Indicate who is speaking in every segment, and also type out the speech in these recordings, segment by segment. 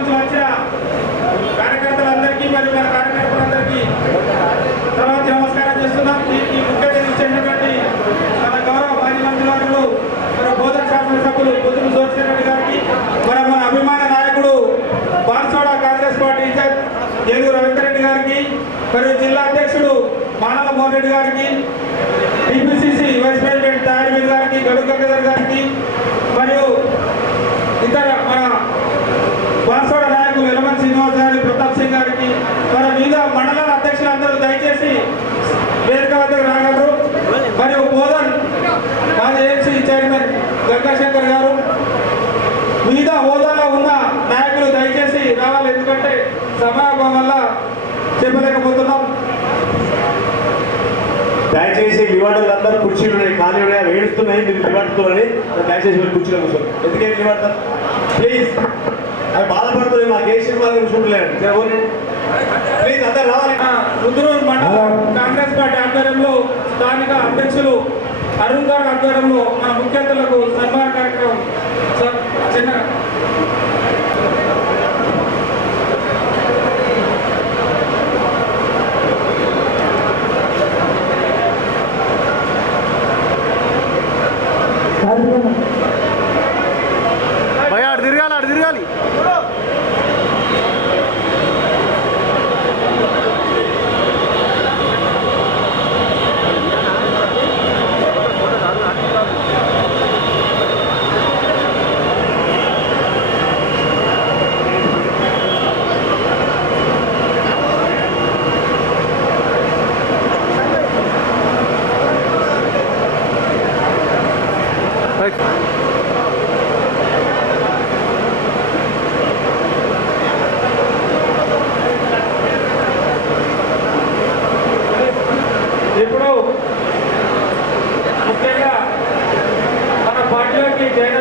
Speaker 1: నుంచి వచ్చిన కార్యకర్తలందరికీ మరియు మన కార్యకర్తలందరికీ తర్వాత నమస్కారం చేస్తున్నాం. దీనికి ముఖ్య అతిథి మన గౌరవ మాజీ మంత్రివర్యులు మన బోధన శాసనసభ్యులు పొద్దున సోమశేఖర్ గారికి మన మన అభిమాన నాయకుడు బాన్సోడ కాంగ్రెస్ పార్టీ ఇన్ఛార్జ్ ఏనుగు రవీంద్రెడ్డి గారికి మరియు జిల్లా అధ్యక్షుడు మానవ మోహన్ రెడ్డి గారికి టీపీసీసీ వైస్ ప్రెసిడెంట్ తారిమీర్ గారికి గడు గంగాధర్ గారికి మరియు ఇతర మన బాన్సోడ నాయకులు వెలమన్ శ్రీనివాస్ గారి ప్రతాప్ సింగ్ గారికి మన మీద మండల అధ్యక్షులందరూ దయచేసి వేదిక వద్దకు రాగలరు. మరియు బోధన్ మాజీ ఏఎంసీ చైర్మన్ గంగాశంకర్ గారు వివిధ హోదాలో ఉన్న నాయకులు దయచేసి రావాలి. ఎందుకంటే సమయాభావం వల్ల చెప్పలేకపోతున్నాం.
Speaker 2: దయచేసి లివార్డులు అందరూ కుర్చీలు ఉన్నాయి ఖాళీ ఉన్నాయి వేడుతున్నాయి మీరు లివాడుతున్నారని దయచేసి మీరు కుర్చీలో కూర్చోండి. ఎందుకంటే లివాడతారు ప్లీజ్. అవి బాధపడుతున్నాయి మా కేసీఆర్ వాళ్ళు చూడలేరు ప్లీజ్ అందరు రావాలి.
Speaker 1: రుద్రూరు మండలం కాంగ్రెస్ పార్టీ ఆధ్వర్యంలో స్థానిక అధ్యక్షులు అరుణ్ గారి ఆధ్వర్యంలో మన ముఖ్య అతిథులకు సన్మాన కార్యక్రమం. సార్ చిన్న ఇప్పుడు ముఖ్యంగా మన పార్టీలోకి చేరుతున్నటువంటి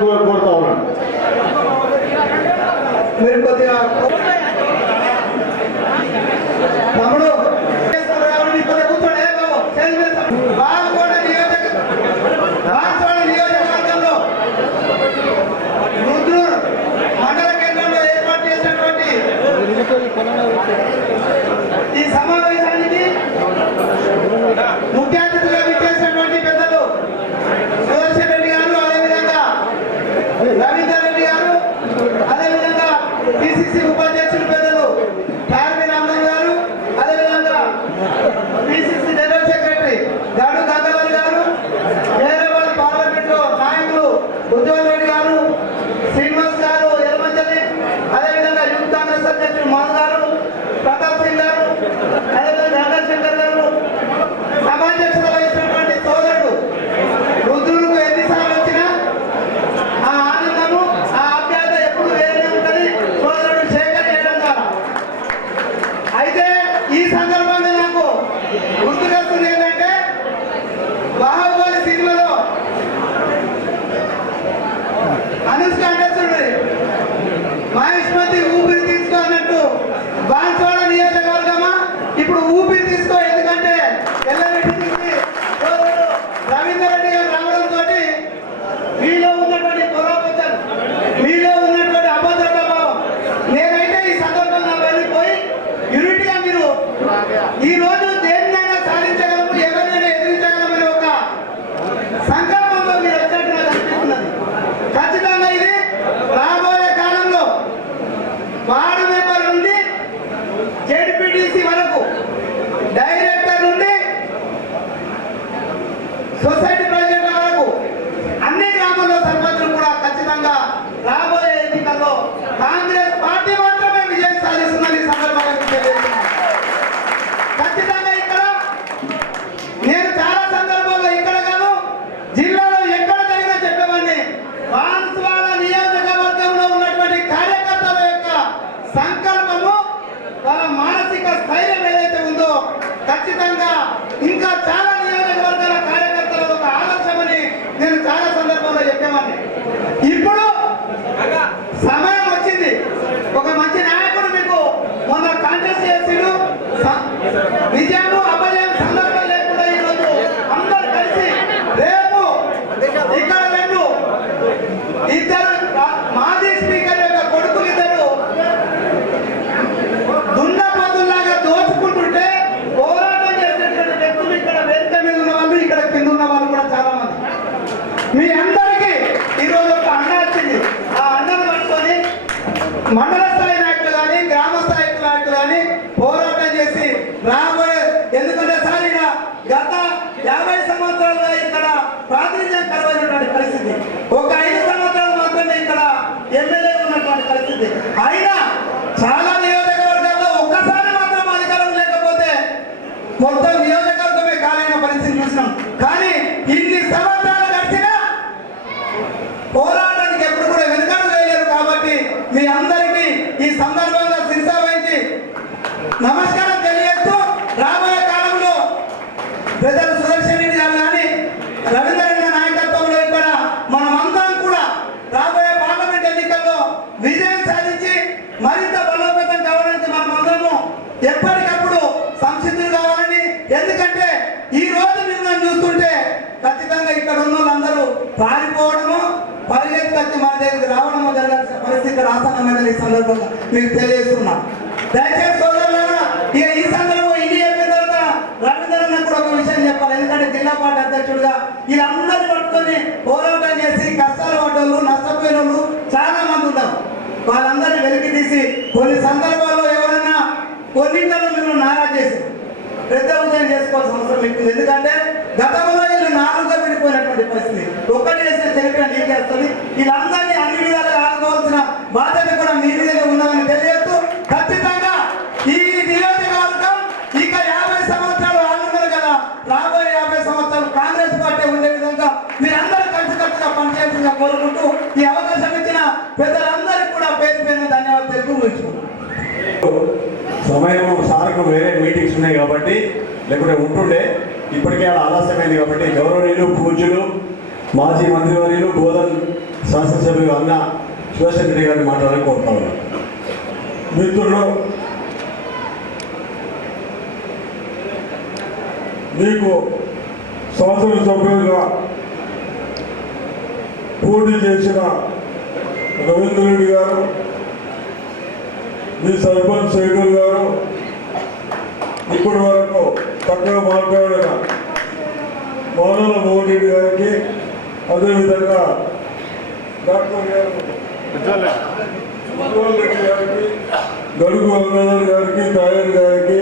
Speaker 2: కోరుతా
Speaker 3: సందర్భంలో చెప్పేవాడిని. ఇప్పుడు సమయం వచ్చింది. ఒక మంచి నాయకుడు మీకు మొన్న కాంటెస్ట్ చేసిండు. స- విజయము అపజయం సందర్భం లేకుండా ఈరోజు అందరు కలిసి రేపు ఇక్కడ రెండు ఇద్దరు రా- మాజీ స్పీకర్ యొక్క కొడుకులు ఇద్దరు దున్నపోతుల్లాగా దోచుకుంటుంటే పోరాటం చేసేటువంటి వ్యక్తులు ఇక్కడ వేదిక మీద ఉన్న వాళ్ళు ఇక్కడ కింద ఉన్న వాళ్ళు కూడా చాలా మంది మీ అందరికీ ఈరోజు ఒక అన్న వచ్చింది ఆ అన్నను పట్టుకొని మండల స్థాయి నాయకులు కానీ గ్రామ స్థాయి నాయకులు కానీ పోరాటం చేసి రాబోయే ఎందుకంటే సార్ ఇక గత యాభై సంవత్సరాలుగా ఇక్కడ ప్రాతినిధ్యం కలవైనటువంటి పరిస్థితి ఒక ఐదు సంవత్సరాలు మాత్రమే ఇక్కడ ఎమ్మెల్యే ఉన్నటువంటి పరిస్థితి అయినా చాలా నియోజకవర్గాల్లో ఒక్కసారి మాత్రం అధికారం లేకపోతే మొత్తం నియోజకవర్గమే కాలైన పరిస్థితి చూసినాం కానీ ఇన్ని సంవత్సరాలు గడిచినా పోరాటానికి ఎప్పుడు కూడా వెనుకడు వేయలేరు కాబట్టి మీ అందరికీ ఈ సందర్భంగా శిరసా వహించి నమస్కారం తెలియజేస్తూ రాబోయే కాలంలో పెద్దలు సుదర్శన్ రెడ్డి గారు కానీ రవీంద్ర రెడ్డి నాయకత్వంలో ఇక్కడ మనం అందరం కూడా రాబోయే పార్లమెంట్ ఎన్నికల్లో విజయం సాధించి మరింత బలోపేతం కావడానికి మనం అందరము ఎప్పటికప్పుడు సంసిద్ధులు కావాలని ఎందుకంటే ఈ రోజు మిమ్మల్ని చూస్తుంటే ఖచ్చితంగా ఇక్కడ ఉన్న వాళ్ళందరూ పారిపోవడము పరిగెత్తి వచ్చి మన దగ్గరికి రావడము జరగాల్సిన పరిస్థితి ఇక్కడ ఆసన్నమైన ఈ సందర్భంగా మీకు తెలియజేస్తున్నా. దయచేసి సోదరులైనా ఇక ఈ సందర్భంలో ఇది చెప్పిన తర్వాత రవీంద్రనాథ్ కూడా ఒక విషయం చెప్పాలి. ఎందుకంటే జిల్లా పార్టీ అధ్యక్షుడిగా వీళ్ళందరూ పట్టుకొని పోరాటం చేసి కష్టాలు పడ్డోళ్ళు నష్టపోయిన వాళ్ళు చాలా మంది ఉన్నారు. వాళ్ళందరినీ వెలికి తీసి కొన్ని సందర్భాల్లో ఎవరైనా కొన్నింటిలో మీరు నారా చేసి పెద్ద ఉదయం చేసుకోవాల్సిన అవసరం మీకు ఎందుకంటే గతంలో వీళ్ళు నాలుగుగా విడిపోయినటువంటి పరిస్థితి. ఒక్కటి చేసిన చరిత్ర నీకేస్తుంది వీళ్ళందరినీ అన్ని విధాలుగా బాధ్యత కూడా మీ మీద ఉన్నదని తెలియదు ఖచ్చితంగా ఈ నియోజకవర్గం ఇక యాభై సంవత్సరాలు ఆడున్నారు కదా. రాబోయే యాభై సంవత్సరాలు కాంగ్రెస్ పార్టీ ఉండే విధంగా మీరందరూ కలిసికట్టుగా పనిచేయాల్సిందిగా కోరుకుంటూ ఈ అవకాశం ఇచ్చిన పెద్దలందరికీ కూడా పేరు పేరున ధన్యవాదాలు తెలుపు
Speaker 2: సమయం సార్కు వేరే మీటింగ్స్ ఉన్నాయి కాబట్టి లేకుంటే ఉంటుండే. ఇప్పటికే ఆడ ఆలస్యమైంది కాబట్టి గౌరవనీయులు పూజలు మాజీ మంత్రివర్యులు బోధన్ శాసనసభ్యులు అన్న శివశంకర్ రెడ్డి గారిని మాట్లాడాలని కోరుతా ఉన్నాను.
Speaker 4: మిత్రులు మీకు సంవత్సరం సభ్యులుగా పోటీ చేసిన రవీంద్ర గారు మీ సర్పంచ్ శేఖర్ గారు ఇప్పటి వరకు చక్కగా మాట్లాడిన మౌనల మోహన్ రెడ్డి గారికి అదేవిధంగా డాక్టర్ గారు గడుగు గంగాధర్ గారికి తాయర్ గారికి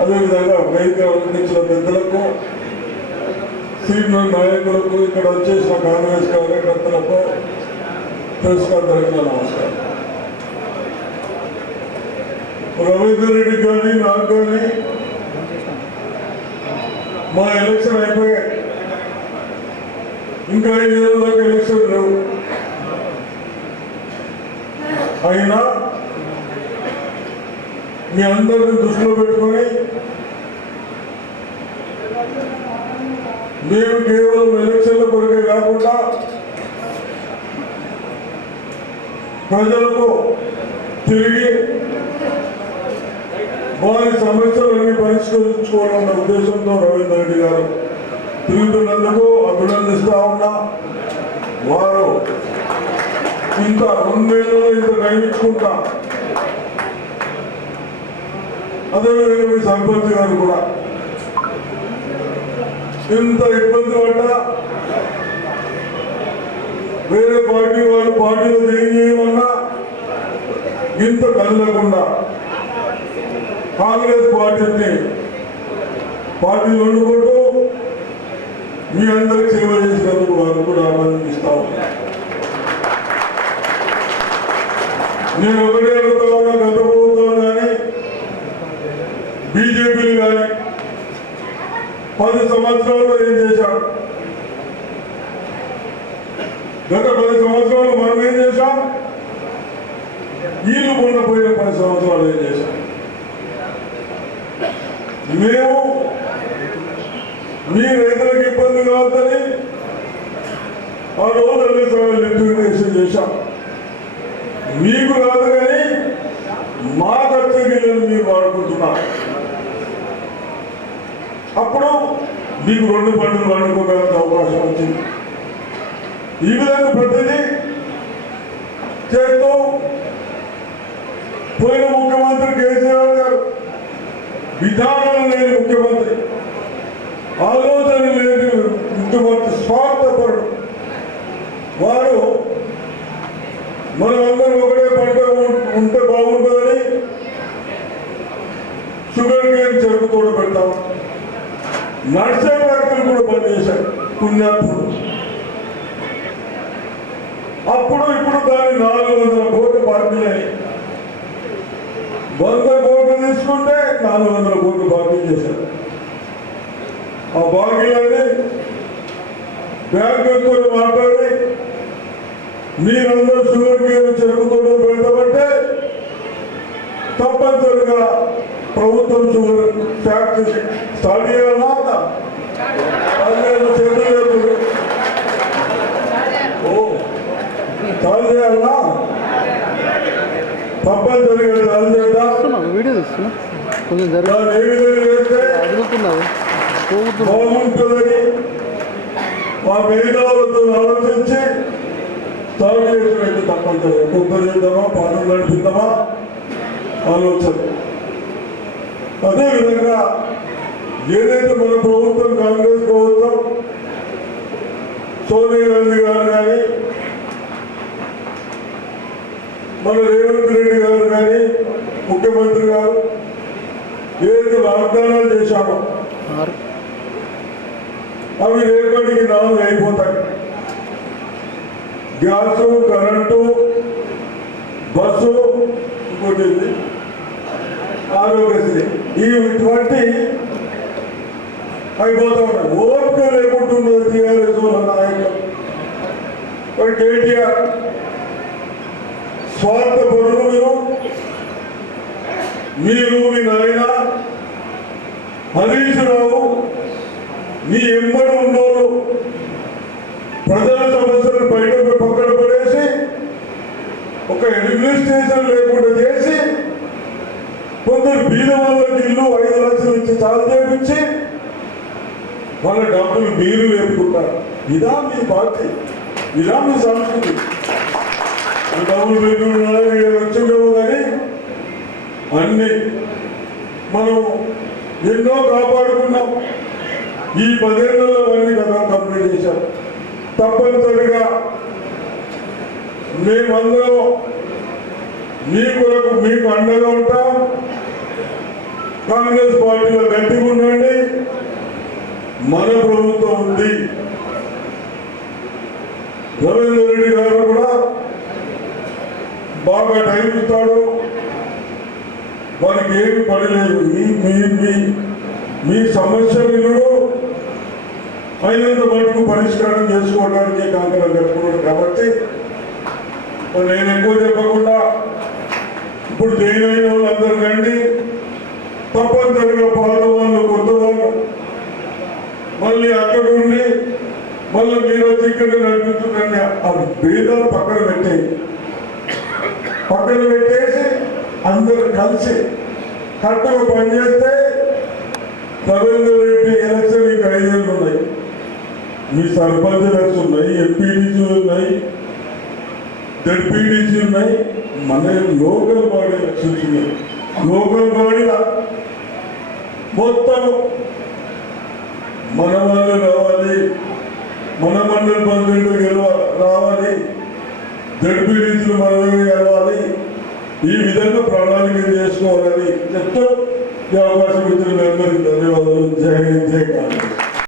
Speaker 4: అదేవిధంగా వేదిక అందించిన పెద్దలకు సీనియర్ నాయకులకు ఇక్కడ వచ్చేసిన కాంగ్రెస్ కార్యకర్తలకు తెలుసుకోవడానికి నమస్కారం. రవీందర్ రెడ్డి కానీ నాకు కానీ మా ఎలక్షన్ అయిపోయాయి. ఇంకా ఐదు నెలల ఎలక్షన్ లేవు. అయినా మీ అందరిని దృష్టిలో పెట్టుకొని మేము కేవలం ఎలక్షన్ల కొరకే కాకుండా ప్రజలకు తిరిగి వారి సమస్యలన్నీ పరిష్కరించుకోవాలన్న ఉద్దేశంతో రవీంద్ర రెడ్డి గారు తిరుగుతున్నందుకు అభినందిస్తా ఉన్నా. వారు ఇంత రెండేళ్ళలో ఇంత నయమించుకుంటా అదేవిధంగా మీ సర్పంచ్ గారు కూడా. ఇంత ఇబ్బంది పడ్డా వేరే పార్టీ వాళ్ళు పార్టీలో ఏం చేయమన్నా ఇంత కదలకుండా. కాంగ్రెస్ పార్టీని పార్టీ వండుకుంటూ మీ అందరికి సేవ చేసినందుకు వారు కూడా అభినందిస్తాం నేను ఒకటే అడుగుతా ఉన్నా గత ప్రభుత్వం కానీ బీజేపీలు కానీ పది సంవత్సరాలు ఏం చేశారు? గత పది సంవత్సరాలు మనం ఏం చేశాం? వీళ్ళు మొన్న పోయిన పది సంవత్సరాలు ఏం చేశాం? మేము మీ రైతులకు ఇబ్బంది కావద్దని ఆ రోజు అన్ని సార్లు ఇంటిగ్రేషన్ చేశాం. మీకు రాదు కానీ మా ఖర్చు నీళ్ళని మీరు వాడుకుంటున్నారు. అప్పుడు మీకు రెండు పంటలు వాడుకోగలిగే అవకాశం వచ్చింది. ఈ విధంగా ప్రతిదీ చేస్తూ పోయిన ముఖ్యమంత్రి కేసీఆర్ గారు విధానం లేని ముఖ్యమంత్రి ఆలోచన లేని ముఖ్యమంత్రి స్వార్థపడు వారు మనమందరం ఒకటే పంట ఉం- ఉంటే బాగుంటుందని షుగర్ కేన్ చెరుకు కూడా పెడతాం నడిచే ఫ్యాక్టరీ కూడా బంద్ చేశారు పుణ్యాత్ముడు. అప్పుడు ఇప్పుడు దాన్ని నాలుగు వందల కోట్లు పార్టీ అని. వంద కోట్లు తీసుకుంటే నాలుగు వందల కోట్లు బాకీ చేశారు ఆ బాకీలన్నీ బ్యాంకులతో మాట్లాడి మీరందరూ షుగర్ కేర్ చెరుకుతో పెడతామంటే తప్పనిసరిగా ప్రభుత్వం షుగర్ ఫ్యాక్టరీ స్టార్ట్ చేయాలా? తప్పనిసరిగా స్టార్ట్ చేద్దాం.
Speaker 5: వీడియో తీస్తున్నా కొంచెం జరుగు.
Speaker 4: దాన్ని ఏ విధంగా చేస్తే?
Speaker 5: అడుగుతున్నది పోగుతున్నా
Speaker 4: బాగుంటుందని మా మేధావులతో ఆలోచించి స్టార్ట్ చేసినట్టు తప్పనిసరిగా కుక్క చేద్దామా నడిపిద్దామా ఆలోచన. అదేవిధంగా ఏదైతే మన ప్రభుత్వం కాంగ్రెస్ ప్రభుత్వం సోనియా గాంధీ గారు కానీ మన రేవంత్ ముఖ్యమంత్రి గారు ఏదైతే వాగ్దానాలు చేశామో అవి రేపటికి నాలుగు అయిపోతాయి. గ్యాసు కరెంటు బస్సు ఇంకోటి ఏంది? ఆరోగ్యశ్రీ. ఈ ఇటువంటి అయిపోతా ఉన్నాయి. ఓపిక లేకుంటున్నది టీఆర్ఎస్ నాయకులు. కేటీఆర్ స్వార్థ పరులు మీరు? మీరు మీ నాయన హరీష్ రావు మీ ఎంబడి ఉన్నోళ్ళు ప్రజల సమస్యలు బయట పక్కన పడేసి ఒక అడ్మినిస్ట్రేషన్ లేకుండా చేసి కొందరు బీద వాళ్ళకి ఇల్లు ఐదు లక్షలు ఇచ్చి చాలా చేపించి వాళ్ళ డబ్బులు మీరు లేపుకుంటారు. ఇదా మీ పార్టీ ఇదా మీ సంస్కృతి. డబ్బులు పెట్టుకున్నారు వచ్చిండేమో అన్ని మనం ఎన్నో కాపాడుకున్నాం. ఈ పదేళ్ళలో అన్ని కదా కంప్లీట్ చేశాం. తప్పనిసరిగా మేమందరం మీ కొరకు మీకు అండగా ఉంటాం. కాంగ్రెస్ పార్టీలో గట్టిగా ఉండండి. మన ప్రభుత్వం ఉంది. రవీంద్ర రెడ్డి గారు కూడా బాగా టైం ఇస్తాడు. వారికి ఏమి పడలేదు. మీ మీ మీ మీ సమస్యలు అయినంత మటుకు పరిష్కారం చేసుకోవడానికి కాంకరం జరుపుకున్నాడు కాబట్టి నేను ఎక్కువ చెప్పకుండా ఇప్పుడు జైలు అయిన వాళ్ళందరూ రండి. తప్పనిసరిగా పాత వాళ్ళు కొత్త వాళ్ళు మళ్ళీ అక్కడ ఉండి మళ్ళీ మీరు వచ్చి ఇక్కడ నడిపించుకోండి ఆ భేదాలు పక్కన పెట్టేయి. పక్కన పెట్టేసి అందరూ కలిసి కరెక్ట్గా పనిచేస్తే రవీంద్ర రెడ్డి ఎలక్షన్ ఇంకా ఐదేళ్ళు ఉన్నాయి. మీ సర్పంచ్ ఎలక్షన్ ఉన్నాయి ఎంపీడీసీ ఉన్నాయి జడ్పీటీసీ ఉన్నాయి. మన లోకల్ బాడీ ఎలక్షన్స్ ఉన్నాయి. లోకల్ బాడీలా మొత్తం మన వాళ్ళు రావాలి మన మండలి పంచాయతీ గెలవ రావాలి జడ్పీడీసీలు మనమే గెలవాలి. ఈ విధంగా ప్రణాళిక చేసుకోవాలని చెప్తూ ఈ అవకాశం ఇచ్చిన మీ ధన్యవాదాలు. జై హింద్ జై కాంగ్రెస్